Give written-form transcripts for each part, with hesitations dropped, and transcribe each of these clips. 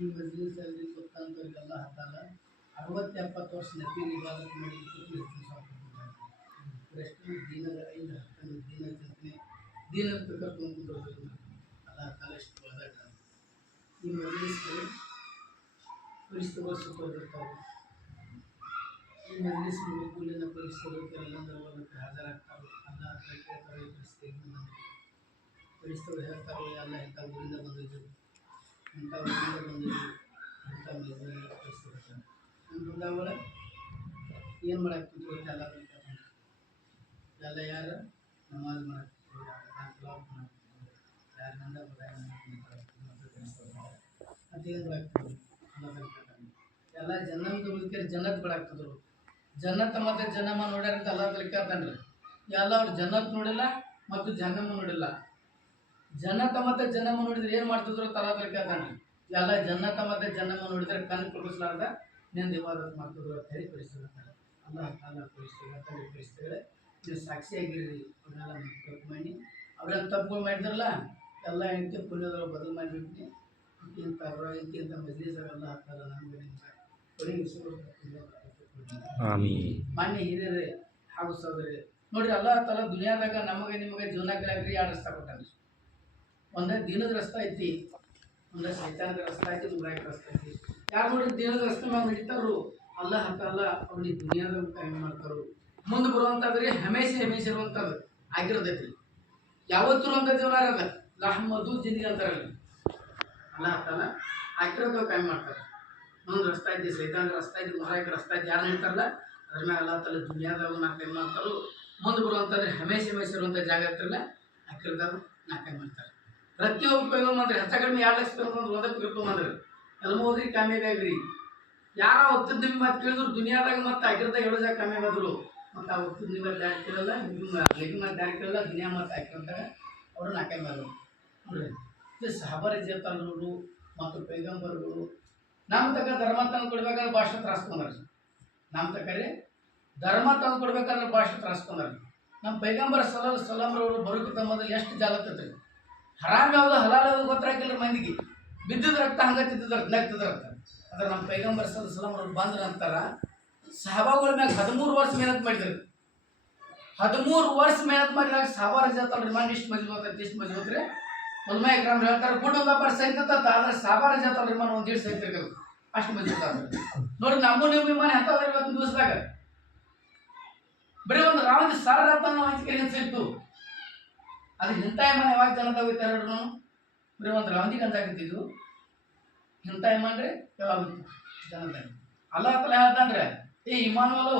ಈ ಮಜ್ಲಿಸಲ್ಲಿ ಗೊತ್ತಂತವ್ರಿಗೆಲ್ಲ ಹತ್ತಲ್ಲ 60-70 ವರ್ಷ ನಬೀರ್ ಇಬಾದತ್ ಮಾಡಿ ಎಷ್ಟು ದೀನದ 5-10 ದೀನ ಚಿಂತನೆ ದೀನದ ಪ್ರಕಾರ ತೊಗೊಂಡ್ಬರೋದ್ರಿಂದ ಅಲ್ಲ ಕಾಲ ಎಷ್ಟು ಹೋದಾಗ ಈ ಮಜ್ಲಿಸ್ಗೆ ಪರಿಸ್ಥಿತಿಗಳು ಸುತ್ತೋದಿರ್ತಾವೆ. ಈ ಮಜ್ಲಿಸ್ ಮುಗುಲಿನ ಪರಿಸ್ಥಿತಿಗಳು ಎಲ್ಲದಕ್ಕೆ ಹಾಜರಾಗ್ತಾವೆ. ಅಲ್ಲ ಕೇಳ್ತಾರೆ ಪರಿಸ್ಥಿತಿಗಳು ಹೇಳ್ತಾವೆ ಎಲ್ಲ ಇಂಥ ಊರಿಂದ ಬಂದಿದ್ದು ಇಂಥ ಊರಿಂದ ಬಂದಿದ್ದು ಇಂಥ ಪರಿಸ್ಥಿತಿ ನಮ್ಮ ಬೃಂದಾವಳ ಏನು ಮಾಡಕ್ಕೆ ಕುಂತ್ಕೊಳ್ತಾ ಎಲ್ಲ ಯಾರು ನಮಾಜ್ ಮಾಡಕ್ಕೆ ಯಾರು ನಂದ ಅದೇನು ಬಿಡಾಕ್ತಿದ್ರು ಎಲ್ಲ ಜನ್ನಂದು ಮುದುಕರು ಜನ್ನತ್ ಬಿಡಾಕ್ತಿದ್ರು. ಜನ್ನತ್ ಮತ್ತು ಜನ್ನಮ್ಮ ನೋಡ್ಯಾರಂತ ಎಲ್ಲ ತಿಳ್ಕೊತಾನ್ರಿ. ಎಲ್ಲ ಅವ್ರು ಜನ್ನತ್ ನೋಡಿಲ್ಲ ಮತ್ತು ಜನ್ನಮ್ಮ ನೋಡಿಲ್ಲ. ಜನ್ನತ ಮತ್ತು ಜನ್ನಮ್ಮ ನೋಡಿದ್ರೆ ಏನು ಮಾಡ್ತಿದ್ರು ತಲ ತಿಳ್ಕೊತಾನ್ರಿ. ಎಲ್ಲ ಜನ್ನತ ಮತ್ತು ಜನ್ನಮ್ಮ ನೋಡಿದ್ರೆ ಕಣ್ಣು ಕುಡಿಸ್ಲಾರ್ದ ನಿಂದು ಇಬಾದತ್ ಮಾಡ್ತಿದ್ರು ಅಂತ ಹೇಳಿ ಪರಿಸ್ಥಿತಿ ಅಲ್ಲ ಕಾಲ ಪರಿಸ್ಥಿತಿಗಳೇ ನೀವು ಸಾಕ್ಷಿಯಾಗಿರ್ರಿ. ಅವನ್ನೆಲ್ಲ ತಪ್ಪು ಮಾಡಿ ಅವ್ರೇನು ತಪ್ಪುಗಳು ಮಾಡಿದ್ರಲ್ಲ ಎಲ್ಲ ಹೆಂಡತಿ ಪುಣ್ಯದ್ರು ಬದಲು ಮಾಡಿಬಿಟ್ಟು ಇಂಥ ಇಂಥ ಮಜ್ಲಿಸಾಗೆಲ್ಲ ಹಾಕ್ತಾರ ನಮಗೆ ಮಾನ್ಯ ಹಿರಿಯರೇ ಹಾಗೂ ಸೋದರಿ ನೋಡ್ರಿ ಅಲ್ಲ ತಲ ದುನಿಯಾದಾಗ ನಮಗೆ ನಿಮಗೆ ಜೀವನಕ್ಕಾಗ್ರಿ 2 ರಸ್ತೆ ಕೊಟ್ಟಾನ್ರಿ. ಒಂದೇ ದಿನದ ರಸ್ತೆ ಐತಿ, ಒಂದೇ ಸೈತಾನದ ರಸ್ತೆ ಐತಿ, ನೂರಾಯ್ಕ ರಸ್ತೆ ಐತಿ. ಯಾರು ನೋಡ್ರಿ ದಿನದ ರಸ್ತೆ ಮ್ಯಾಗ ನಡೀತಾರು ಅಲ್ಲ ಹತ್ತಲ್ಲ ಅವ್ರಿಗೆ ದುನಿಯಾದಾಗ ಟೈಮ್ ಮಾಡ್ತಾರು. ಮುಂದೆ ಬರುವಂಥದ್ರಿ ಹಮೇಶೆ ಇರುವಂಥದ್ದು ಆಗಿರೋದೈತಿ. ಯಾವತ್ತೂ ಅಂತ ಜೀವನ ಇರೋದ ಲಹಮ್ಮದು ಜಿಂದಗಿ ಅಂತಾರಲ್ಲ ಅಲ್ಲ ಹತ್ತಲ್ಲ ಆಗಿರೋದಾಗ ಟೈಮ್ ಮಾಡ್ತಾರೆ. ಮುಂದೆ ರಸ್ತೆ ಐತಿ, ಸೈತಾನದ ರಸ್ತೆ ಐತಿ, ನೂರಾಯ್ಕ ರಸ್ತೆ ಐತಿ. ಯಾರು ಹೇಳ್ತಾರಲ್ಲ ಅದ್ರ ಮ್ಯಾಗ ಅಲ್ಲ ತಲ್ಲ ದುನಿಯಾದಾಗ 4 ಟೈಮ್ ಮಾಡ್ತಾರು. ಮುಂದೆ ಬರುವಂಥದ್ದು ಹಮೇಶೆ ಇರುವಂಥ ಜಾಗ ಇರ್ತಾರಲ್ಲ ಆಗಿರೋದಾಗ 4 ಟೈಮ್ ಮಾಡ್ತಾರೆ. ಪ್ರತಿಯೊಬ್ಬ ಪೈಗಂಬಂದ್ರಿ ಹೆಚ್ಚ ಕಡಿಮೆ 2 ಲಕ್ಷ ಪೈಗಂಬಂದ್ರೆ ಓದಕ್ಕೆ ಇರ್ಕೊಂಬಂದ್ರಿ ಎಲ್ಲ ಓದ್ರಿ ಕಾಮ್ಯಾಗ್ರಿ. ಯಾರ ಒತ್ತದ ನಿಮ್ಮ ಮಾತು ಕೇಳಿದ್ರು ದುನಿಯಾದಾಗ ಮತ್ತು ಆಗಿರದಾಗ 7 ಜಾಗ ಕಾಮ್ಯಾಗಾದ್ರು ಮತ್ತು ಆ ಒತ್ತದ ನಿಮ್ಮ ದಾರಿ ಕೇಳಲ್ಲ ಲಗಿ ಮತ್ತು ದಾರಿ ಕೇಳಲ್ಲ ದುನಿಯಾ ಮತ್ತು ಹಾಕಿರಂತಾಗ ಅವರು 4 ಟೈಮ್ ಆದರು ನೋಡ್ರಿ. ಇದು ಸಹಬರ ಜೇತಲ್ರು ಮತ್ತು ಪೈಗಂಬರ್ಗಳು ನಮ್ಮ ತಕ್ಕ ಧರ್ಮ ತಂದು ಕೊಡ್ಬೇಕಾದ್ರೆ ಭಾಷೆ ತ್ರಾಸ್ಕೊಂಡ್ರಿ. ನಮ್ಮ ತಕ್ಕರೆ ಧರ್ಮ ತಂದು ಕೊಡ್ಬೇಕಾದ್ರೆ ಭಾಷೆ ತ್ರಾಸ್ಕೊಂಡ್ರಿ. ನಮ್ಮ ಪೈಗಂಬರ ಸಲಾಮ್ರವರು ಬರೋಕ್ಕಿಂತ ಮೊದಲು ಎಷ್ಟು ಜಾಲತ್ತೈತ್ರಿ. ಹರಾಮ್ ಯಾವುದು ಹಲಾಲ್ ಯಾವುದು ಗೊತ್ತಾಗಿಲ್ಲ ಮಂದಿಗೆ. ಬಿದ್ದಿದ ರಕ್ತ ಹಂಗೆ ತಿದ್ದಿದ ನಗ್ತದ ರಕ್ತ. ಅಂದ್ರೆ ನಮ್ಮ ಪೈಗಂಬರ ಸಲಾಮ್ರವ್ರು ಬಂದ್ರ ಅಂತಾರ ಸಹಬಾಗಳ ಮ್ಯಾಗ 13 ವರ್ಷ ಮೆಹನತ್ ಮಾಡಿದ್ರು. 13 ವರ್ಷ ಮೆಹನತ್ ಮಾಡಿದಾಗ ಸಹಬಾರ ಜಾತಲ್ರಿ ಮನ್ ಇಷ್ಟು ಮಜ್ಬೋತ್ರಿ ಉಲ್ಮಾ ಇಕ್ರಾಮ್ ಹೇಳ್ತಾರೆ ಗುಡ್ ಒಂದು ಸೈತತ್ತ ಆದ್ರೆ ಸಹಬಾರ ಜಾತಲ್ರಿ ಮನ್ 1 ದಿವಸ ಸೈತಿರ್ಬೇಕು ಅಷ್ಟು ಮಜ್ಬೋತ ನೋಡಿ. ನಮ್ಮ ನೀವು ವಿಮಾನ ಎಂತವ್ರಿ ಇವತ್ತು ದಿವಸದಾಗ ಬರೀ ಒಂದು ರಾವಂದು ಸಾರ ನಾವು ಹಂಚಿಕೆ ಸಿಕ್ತು. ಅದು ಇಂಥ ಮನೆ ಯಾವಾಗ ಜನತ ಹೋಗ್ತಾರೆ ಹೇಳ್ರು ಬರೀ ಒಂದು ರಾವಂದಿಗೆ ಅಂತಾಗಿದ್ದು ಇಂಥ ಇಮಾನ್ರಿ ಯಾವಾಗ ಜನತ ಅಲ್ಲ ತಲೆ ಹೇಳ್ತಾನ್ರಿ ಏ ಇಮಾನ್ವಲು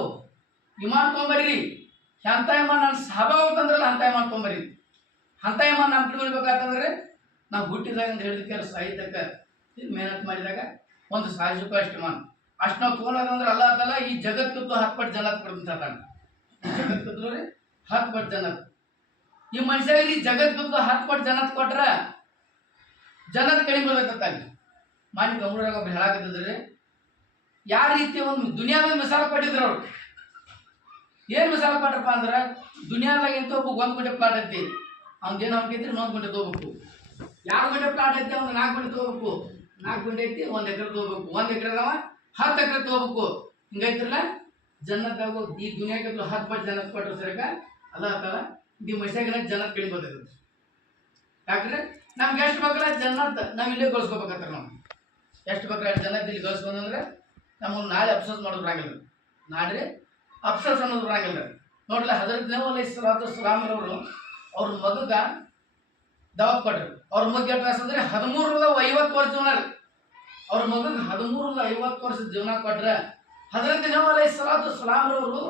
ಇಮಾನ್ ತೊಗೊಂಬರ್ರಿ ಎಂಥ ಇಮಾನ್ ನಾನು ಸಭಾ ಹೋಗ್ತಂದ್ರಲ್ಲ ಅಂಥ ಇಮಾನ್ ತೊಗೊಂಬರ್ರಿ. ಅಂಥ ಇಮಾನ್ ನಮ್ಮ ತಿಳ್ಕೊಳ್ಬೇಕಂತಂದ್ರೆ ನಾವು ಹುಟ್ಟಿದಾಗ ಅಂತ ಹೇಳಿದಕ್ಕೆ ಸಾಹಿತ್ಯಕ್ಕೆ ಮೆಹನತ್ ಮಾಡಿದಾಗ ಒಂದು ಸಾಹಿತ್ಯಕ್ಕೂ ಅಷ್ಟು ಇಮಾನ್ ಅಷ್ಟು ನಾವು ತೊಗೊಳೋದಂದ್ರೆ ಅಲ್ಲ ಅದಲ್ಲ ಈ ಜಗತ್ತಿದ್ದು 10 ಪಟ್ಟು ಜನತ್ ಕೊಡ್ತೀನಿ ಹೇಳ್ತಾನೆ. ಈ ಜಗತ್ತಿದ್ದು ರೀ 10 ಪಟ್ಟು ಜನತ್. ಈ ಮನುಷ್ಯರಿಗೆ ಜಗತ್ತಿದ್ದು 10 ಪಟ್ಟು ಜನತ್ ಕೊಟ್ರೆ ಜನತ್ ಕಡಿಮೆ ಬರ್ತೈತಲ್ಲಿ. ಮಾನ್ಯ ಗಮನದಾಗ ಒಬ್ರು ಹೇಳಾಕತ್ತಿದ್ರಿ ಯಾವ ರೀತಿ ಒಂದು ದುನಿಯಾದಾಗ ಮಿಸಾಲ ಕೊಟ್ಟಿದ್ರು ಅವ್ರು. ಏನು ಮಿಸಾಲ ಕೊಟ್ರಪ್ಪ ಅಂದ್ರೆ ದುನಿಯಾದಾಗ ಎಂತ ಒಬ್ಬ 1 ಗುಂಟೆ ಪ್ಲಾಟ್ ಐತಿ ಅವ್ನೇನು ಅವ್ನಿಗಿದ್ರೆ 1 ಗುಂಟೆ ತೊಗೋಬೇಕು. 2 ಗುಂಟೆ ಪ್ಲಾಟ್ ಐತಿ ಅವ್ನು 4 ಗುಂಟೆ ತೊಗೋಬೇಕು. 4 ಗುಂಟೆ ಐತಿ 1 ಎಕರೆ ತೊಗೋಬೇಕು. 1 ಎಕರೆದವ 10 ಎಕರೆ ತೊಗೋಬೇಕು. ಹಿಂಗೈತ್ರಲ್ಲ ಜನ್ನದಾಗ ಈ ದುನಿಯಾಗೆ 10 ಪಟ್ಟು ಜನತ್ ಕೊಟ್ಟರು ಸರಿಕ ಅಲ್ಲ ಆತಲ್ಲ ಈ ಮನುಷ್ಯಾಗ ಜನತ್ ಕಡಿಮೆ ಬರ್ತೈತಿ. ಯಾಕ್ರೆ ನಮ್ಗೆ ಎಷ್ಟು ಬೇಕಲ್ಲ ಜನ್ನತ್ ನಾವು ಇಲ್ಲೇ ಗಳಿಸ್ಕೋಬೇಕಂತ. ನಾವು ಎಷ್ಟು ಬೇಕಲ್ಲ ಜನ್ನತ್ ಇಲ್ಲಿ ಗಳಿಸ್ಕೊಂಡ್ರೆ ನಮಗೆ ನಾಳೆ ಅಫ್ಸೋಸ್ ಮಾಡೋದು ಬರಂಗಿಲ್ಲ. ನಾಡ್ರಿ ಅಫ್ಸೋಸ್ ಅನ್ನೋದು ಬರಂಗಿಲ್ಲ. ನೋಡ್ಲ ಹಜರತ್ ನಬಿ ಅಲೈಹಿಸ್ಸಲಾಮರವರು ಅವ್ರ ಮಗಗ ದಾವತ್ ಕೊಟ್ರು. ಅವ್ರ ಮಗ ಎಷ್ಟು ವಯಸ್ಸು ಅಂದ್ರೆ 1350 ವರ್ಷ ಜೀವನ ರೀ. ಅವ್ರ ಮಗಗೆ 1350 ವರ್ಷ ಜೀವನ ಕೊಟ್ರೆ ಹಜರತ್ ನಬಿ ಅಲೈಹಿಸ್ಸಲಾಮರವರು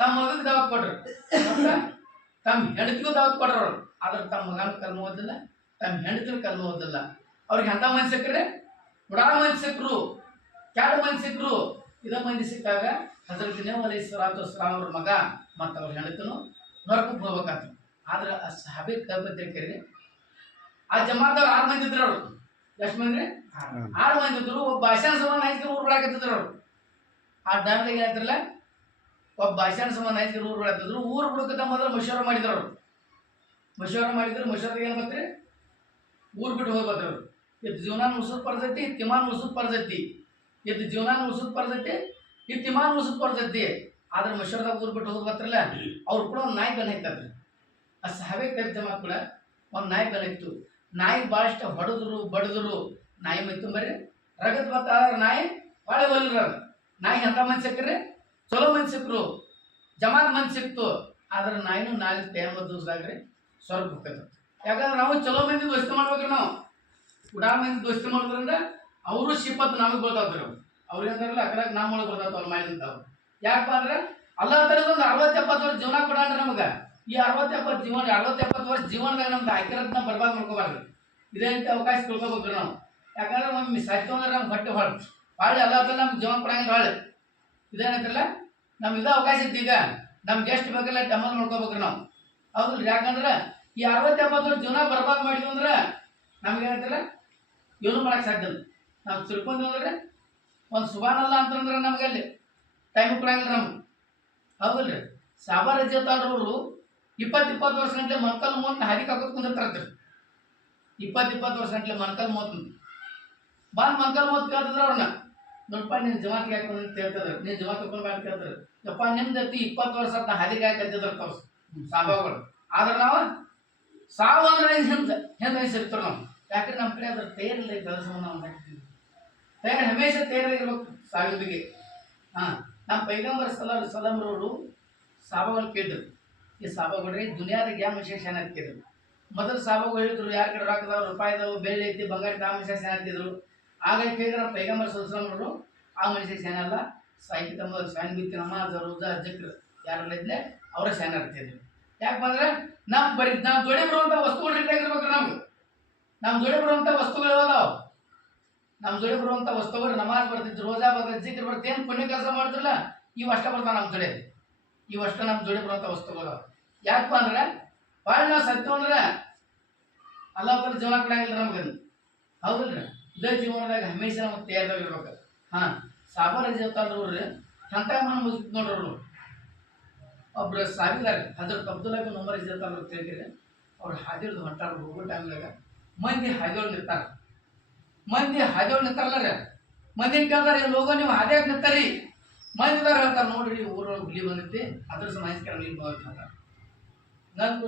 ತಮ್ಮ ಮಗಗೆ ದಾವತ್ ಕೊಟ್ರು. ತಮ್ಮ ಹೆಂಡತಿಗೂ ದಾವತ್ ಕೊಟ್ರು ಅವರು. ಆದ್ರೆ ತಮ್ಮ ಮಗನ ಕಲ್ಮ ಓದಿಲ್ಲ, ತಮ್ಮ ಹೆಂಡತಿನ ಕಲ್ಮ ಓದಿಲ್ಲ. ಅವ್ರಿಗೆ ಎಂಥ ಮಂದಿ ಸಿಕ್ಕರೆ ಉಡಾ ಮಂದಿ ಸಿಕ್ಕರು, ಕ್ಯಾಡ ಮಂದಿ ಸಿಕ್ಕರು. ಇದ ಮಂದಿ ಸಿಕ್ಕಾಗ ಹಜರತ್ ನಬಿ ಅಲೈಹಿಸ್ಸಲಾಂ ಅವ್ರ ಮಗ ಮತ್ತು ಅವ್ರ ಹೆಂಡತಿನು ನರಕಕ್ಕೆ ಹೋಗ್ಬೇಕಂತ. ಆದ್ರೆ ಆ ಸಹಾಬಿ ಕಲ್ಪತಿರ್ಕರಿ ಆ ಜಮಾತವ್ರು 6 ಮಂದಿ ಇದ್ರು. ಅವರು ಎಷ್ಟು ಮಂದಿ? 6 ಮಂದಿ ಇದ್ರು. ಒಬ್ಬ ಭಾಷಣ ಸಮಾನ ಹೈಸ್ಕೊಂಡು ಊರು ಬಿಡಾಕತ್ತಿದ್ರು ಅವರು. ಆ ಟೈಮ್ದಾಗ ಏನಾಯ್ತಿರಲ್ಲ ಒಬ್ಬ ಭಾಷಣ ಸಮಾನ ಹೈಸ್ಕೊಂಡು ಊರು ಬಿಡಾಕತ್ತಿದ್ರು. ಊರು ಬಿಡೋಕ್ಕಿಂತ ಮೊದಲು ಮಶೂರ ಮಾಡಿದ್ರು ಅವರು. ಮಶೂರ ಮಾಡಿದ್ರು. ಮಶೂರದಾಗ ಏನು ಬರ್ತೀರಿ ಊರು ಬಿಟ್ಟು ಹೋಗಿ ಬರ್ತಾರೆ ಅವರು. इथं जीवनान ಉಳಿಸೋದು ಪರ್ತೈತಿ ತಿಮಾನ್ ಉಳಿಸೋದು ಪರ್ತೈತಿ ಇದ್ದು ಜೀವನಾನ ಉಳಿಸೋದು ಪರ್ತೈತಿ ಈ ತಿಮಾನ್ ಉಳಿಸೋದು ಪರ್ತೈತಿ ಆದ್ರೆ ಮಶರ್ದಾಗ ಊರು ಬಿಟ್ಟು ಹೋಗಿ ಬರ್ತಾರಲ್ಲ ಅವ್ರು ಕೂಡ ಒಂದು ನಾಯಿ ಬೆನ್ನ ಐತದ್ರಿ ಆ ಸಹಬೆ ಕೈತ ಜಮಾತ್ ಕೂಡ ಒಂದು ನಾಯಿ ಬೆನ್ನ ಇತ್ತು ನಾಯಿ ಭಾಳಷ್ಟು ಹೊಡೆದ್ರು ಬಡಿದ್ರು ನಾಯಿ ಮೈ ತುಂಬರಿ ರಗತ್ ಬತ್ತಾದ್ರೆ ನಾಯಿ ಭಾಳ ಒಲ್ರ ನಾಯಿ ಎಂಥ ಮಂದಿ ಸಿಕ್ಕ್ರಿ ಚಲೋ ಮಂದಿ ಸಿಕ್ಕರು ಜಮಾತ್ ಮಂದಿ ಸಿಕ್ತು ಆದ್ರೆ ನಾಯಿನೂ ನಾಲ್ಕು ಟೈಮ್ ದಿವಸದಾಗ್ರಿ ಸ್ವರ್ಗ ಹೋಗ್ತೈತೆ ಯಾಕಂದ್ರೆ ನಾವು ಚಲೋ ಮಂದಿ ದೋಸ್ತಿ ಮಾಡ್ಬೇಕ್ರಿ ನಾವು ಉಡಾ ಮಂದಿ ದೋಸ್ತಿ ಮಾಡಿದ್ರಿಂದ ಅವರು ಶಿಪತ್ ನಮಗೆ ಬರ್ತಾವ್ರಿ ಅವ್ರು ಏನಂತಾರಲ್ಲ ಅಕಡಕ್ಕೆ ನಮ್ಮ ಒಳಗೆ ಬರ್ತಾವ ಅವ್ರು ಮಾಡಿದಂತಾವ್ ಯಾಕಪ್ಪ ಅಂದ್ರೆ ಅಲ್ಲ ತರದೊಂದು 60-70 ವರ್ಷ ಜೀವನ ಕೊಡಾಣ್ರಿ ನಮ್ಗೆ ಈ 60-70 ಜೀವನ 60-70 ವರ್ಷ ಜೀವನದಾಗ ನಮ್ದು ಹಾಕಿರೋದನ್ನ ಬರ್ಬಾದ್ ಮಾಡ್ಕೋಬಾರ್ದು ಇದೇಂತ ಅವಕಾಶ ತಿಳ್ಕೊಬೇಕ್ರಿ ನಾವು ಯಾಕಂದ್ರೆ ಒಮ್ಮೆ ಸಾಯ್ತು ಅಂದ್ರೆ ನಮ್ಗೆ ಹೊಟ್ಟೆ ಹೊಳ್ಳಿ ಅಲ್ಲ ತಲ್ಲ ನಮ್ಗೆ ಜೀವನ ಕೊಡಂಗಿಲ್ಲ ಹೊಳ್ಳಿ ಇದೇನೈತಲ್ಲ ನಮ್ಗೆ ಇದೇ ಅವಕಾಶ ಇತ್ತು ಈಗ ನಮ್ಗೆ ಎಷ್ಟು ಬೇಕಲ್ಲ ಟಮಲ್ ಮಾಡ್ಕೋಬೇಕ್ರಿ ನಾವು ಹೌದು ಯಾಕಂದ್ರೆ ಈ 60-70 ವರ್ಷ ಜೀವನ ಬರ್ಬಾದ್ ಮಾಡಿದ್ವಿ ಅಂದ್ರೆ ನಮ್ಗೆ ಏನೈತಲ್ಲ ಏನೂ ಮಾಡಕ್ಕೆ ಸಾಧ್ಯ ಇಲ್ಲ ನಾವು ತಿಳ್ಕೊಂಡ್ವಿ ಅಂದ್ರೆ ಒಂದು ಸುಬಾನಲ್ಲ ಅಂತಂದ್ರೆ ನಮ್ಗೆ ಅಲ್ಲಿ ಟೈಮ್ ಕೊಡಂಗಿಲ್ಲ ನಮ್ಗೆ ಹೌದಲ್ರಿ ಸಾಬಾರ್ ರಜತಾಳ್ರವರು 20-20 ವರ್ಷ ಗಂಟೆ ಮನ್ಕಲ್ ಮೂವತ್ತು ಹಾದಿಗೆ ಹಾಕೋದು ಕುಂದಿರ್ತಾರ 20-20 ವರ್ಷ ಗಂಟೆ ಮನ್ಕಲ್ ಮೂವತ್ತು ಬಂದು ಮನ್ಕಲ್ ಮೂವತ್ತು ಕೇಳ್ತಿದ್ರು ಅವ್ರನ್ನ ನೋಡಪ್ಪ ನಿನ್ನ ಜಮಾತಿಗೆ ಹಾಕೊಂಡು ಅಂತ ಹೇಳ್ತಿದ್ರು ನೀನು ಜಮಾತ್ ಹಾಕೊಂಡು ಬ್ಯಾಡ ಕೇಳ್ತಾರೆ ಯಪ್ಪ ನಿಮ್ದೈತಿ 20 ವರ್ಷ ಅಂತ ಹಾದಿಗೆ ಹಾಕಂತಿದ್ರು ತಾವು ಸಾಬಾಗಳು ಆದ್ರೆ ನಾವು ಸಾವು ಅಂದ್ರೆ ಹಿಂದೆ ಸಿಗ್ತಾರೆ ನಾವು ಯಾಕಂದ್ರೆ ನಮ್ಮ ಕಡೆ ಅದ್ರ ತೇರಿಲ್ಲ ಕೆಲಸವನ್ನು ನಾವು ಹಾಕ್ತೀವಿ ತಯಾರು ಹಮೇಶ ತಯಾರಾಗಿರ್ಬೇಕು ಸಾವಿಗೆ ಹಾಂ ನಮ್ಮ ಪೈಗಂಬರ್ ಸಲಾಮ್ರವರು ಸಾಬಾಗಳು ಕೇಳಿದ್ರು ಈ ಸಾಬಾಗಳ್ರಿ ದುನಿಯಾದಾಗ ಯಾವ ಮನುಷ್ಯ ಶಾನ ಕೇಳಿದ್ರು ಮೊದಲು ಸಾಬಾಗಳು ಹೇಳಿದ್ರು ಯಾರ ಕಡೆ ರೊಕ್ಕದವ್ರು ರೂಪಾಯಿದವು ಬೆಳ್ಳಿ ಐತಿ ಬಂಗಾರದ ಆ ಮನುಷ್ಯ ಶಾನ ಅಂತಿದ್ರು ಆಗ ಕೇಳಿದ್ರೆ ನಮ್ಮ ಪೈಗಂಬರ್ ಸಲಾಮ್ರವರು ಆ ಮನುಷ್ಯ ಶಾನ ಅಲ್ಲ ಸಾಹಿತ್ಯ ತಮ್ಮ ಶಾನ್ ಬಿತ್ತಿ ನಮಾಜ್ ರೋಜಾ ಜಕ್ರ ಯಾರೆಲ್ಲ ಇದ್ಲೆ ಅವರ ಶಾನ ಆಗ್ತಿದ್ರು ಯಾಕೆ ಬಂದ್ರೆ ನಾವು ಜೋಡಿ ಬರುವಂಥ ವಸ್ತುಗಳು ರೆಡಿಯಾಗಿರ್ಬೇಕು ನಮ್ಮ ಜೋಡಿ ಬರುವಂಥ ವಸ್ತುಗಳು ಯಾವ್ದಾವ ನಮ್ಮ ಜೋಡಿ ಬರುವಂಥ ವಸ್ತುಗಳು ನಮಾಜ್ ಬರ್ತಿದ್ರು ರೋಜಾ ಬರ್ತೈತಿ ಜಿಕ್ರ ಬರ್ತೈತಿ ಏನು ಪುಣ್ಯ ಕೆಲಸ ಮಾಡ್ತಿರಲ್ಲ ಇವು ಅಷ್ಟ ಬರ್ತಾವೆ ನಮ್ಮ ಜೋಡಿ ಇವು ಅಷ್ಟ ನಮ್ಮ ಜೋಡಿ ಬರುವಂಥ ವಸ್ತುಗಳು ಯಾಕಪ್ಪ ಅಂದ್ರೆ ಭಾಳ ನಾವು ಸತ್ಯ ಅಂದ್ರೆ ಅಲ್ಲ ಜೀವನ ಕೊಡಂಗಿಲ್ಲ ನಮ್ಗೆ ಹೌದಿಲ್ರಿ ಇದೇ ಜೀವನದಾಗ ಹಮೇಶ ನಮಗೆ ತಯಾರಾಗಿರ್ಬೇಕು ಹಾಂ ಸಾಬಾರ ಜೀವತಾಳ್ರಿ ಅಂಥ ಮನ ಮುಗಿತು ನೋಡ್ರಿ ಅವರು ಒಬ್ರು ಸಾವಿದ್ದಾರೆ ಹಜರತ್ ಅಬ್ದುಲ್ಲಾ ಬಿನ್ ಉಮರ್ ಇಜ್ಜತಾಳ್ರು ತಿಳಿದಿರಿ ಅವ್ರು ಹಾದಿರ್ದು ಹೊಂಟಾರ ಹೋಗೋ ಟೈಮ್ದಾಗ ಮಂದಿ ಹಾದಿಯೊಳಗೆ ನಿಂತಾರ ಮಂದಿ ಹಾದಿಯೊಳಗೆ ನಿಂತಾರಲ್ಲ ರೀ ಮಂದಿ ಕೇಳ್ತಾರೆ ಇಲ್ಲಿ ಹೋಗೋ ನೀವು ಹಾದಿಯಾಗಿ ನಿಂತಾರಿ ಮಂದಿದಾರ ಹೇಳ್ತಾರೆ ನೋಡ್ರಿ ಊರೊಳಗೆ ಹುಲಿ ಬಂದೈತಿ ಅದ್ರ ಮಾಹಿತಿ ಕೇಳಿ ಬಂದ ನಾನು